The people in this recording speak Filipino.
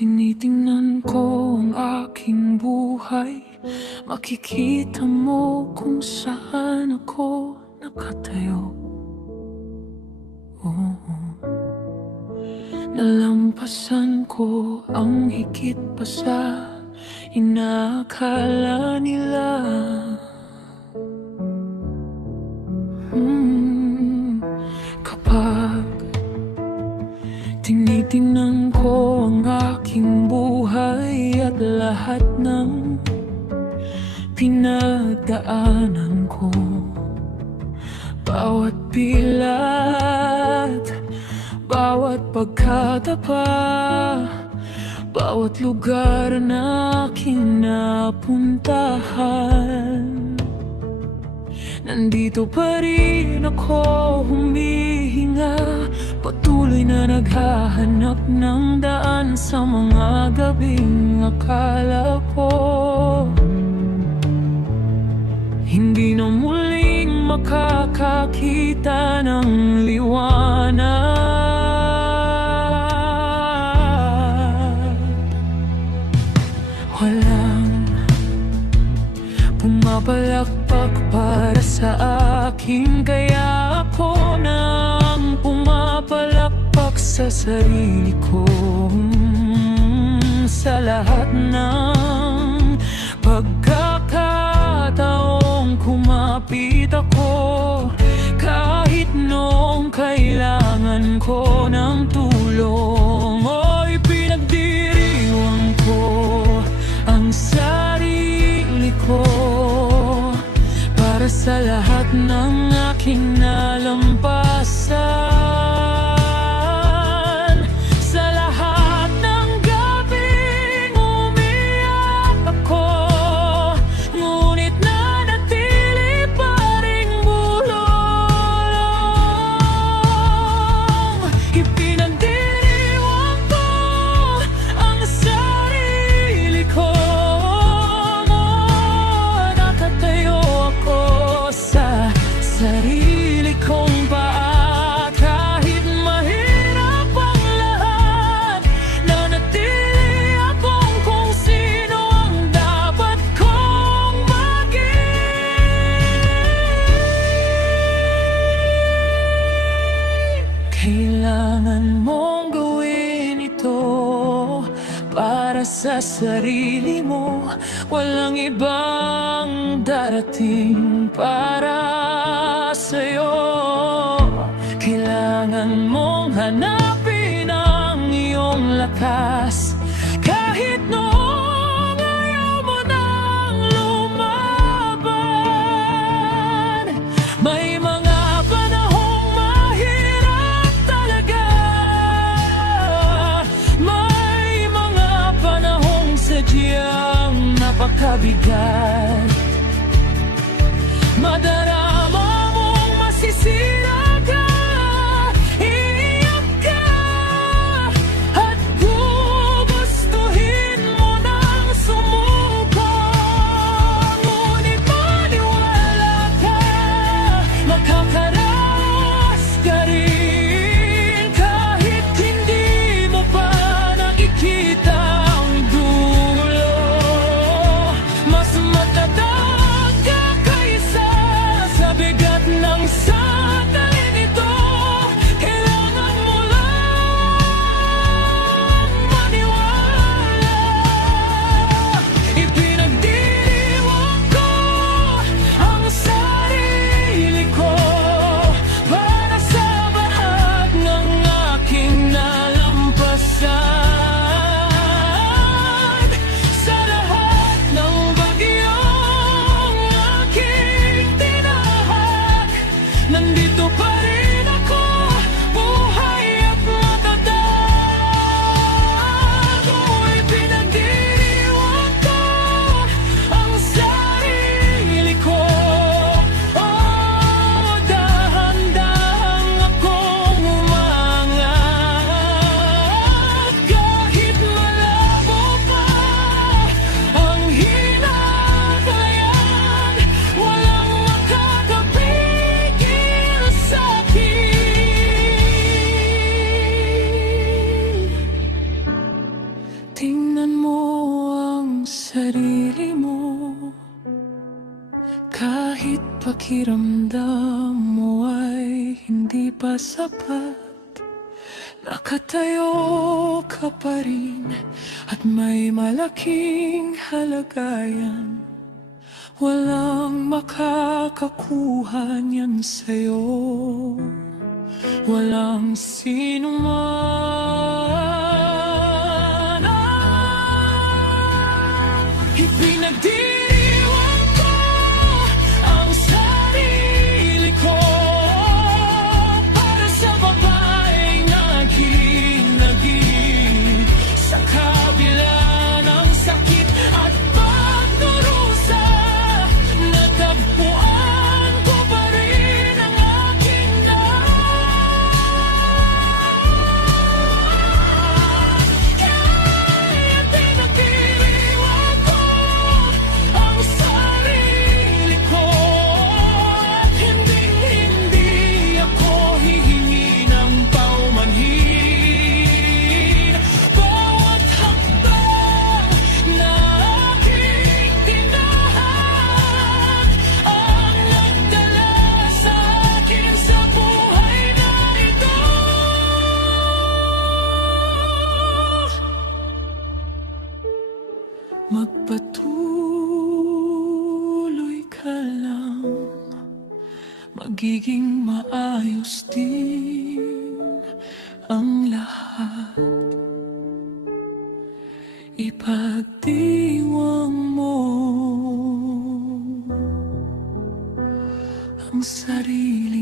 tinitingnan ko ang aking buhay, makikita mo kung saan ako nakatayo. Nalampasan ko ang higit pa sa inaakala nila. Kapag tinitingnan ko ang aking buhay at lahat ng pinagdaanan ko, bawat pilat, bawat pagkatapa, bawat lugar na aking napuntahan, nandito pa rin ako humihinga, patuloy na naghahanap ng daan sa mga gabing akala ko hindi na muling makakakita ng liwanag. Walang pumapalakpak para sa akin, kaya ako nang pumapalakpak sa sarili ko. Sa lahat ng pagkakataong kumapit ako, kahit noong kailangan ko ng tulong, o'y pinagdiriwang ko ang sarili ko para sa lahat ng aking nalampasan. Sarili kong paa, kahit mahirap ang lahat, nanatili akong kung sino ang dapat kong maging. Kailangan mong gawin ito para sa sarili mo, walang ibang darating para sa'yo. Kailangan mong hanapin ang iyong lakas, kahit noong ayaw mo nang lumaban. May mga panahong mahirap talaga, may mga panahong sadyang napakabigat. Madarama mong masisira ka, iiyak ka, at gugustuhin mo nang sumuko. Ngunit maniwala ka, makakaraos ka rin, kahit hindi mo pa nakikita ang dulo. Mas matatag ka kaysa sarili mo. Kahit pakiramdam mo ay hindi pa sapat, nakatayo ka pa rin at may malaking halagayan. Walang makakakuha niyan sa'yo, walang sino man. Ipinagdiriwang ko ang sarili ko para sa babaeng naging sa kabila ng sakit at pagdurusa. Natagpuan ko pa rin ang aking kaya pinagdiriwang ko ang sarili ko at hindi ako hihingi ng paumanhin. Bawat hakbang na aking tinahak ang nagdala sa akin sa buhay na ito. Magpatuloy ka lang, magiging maayos din ang lahat. Ipagdiwang mo ang sarili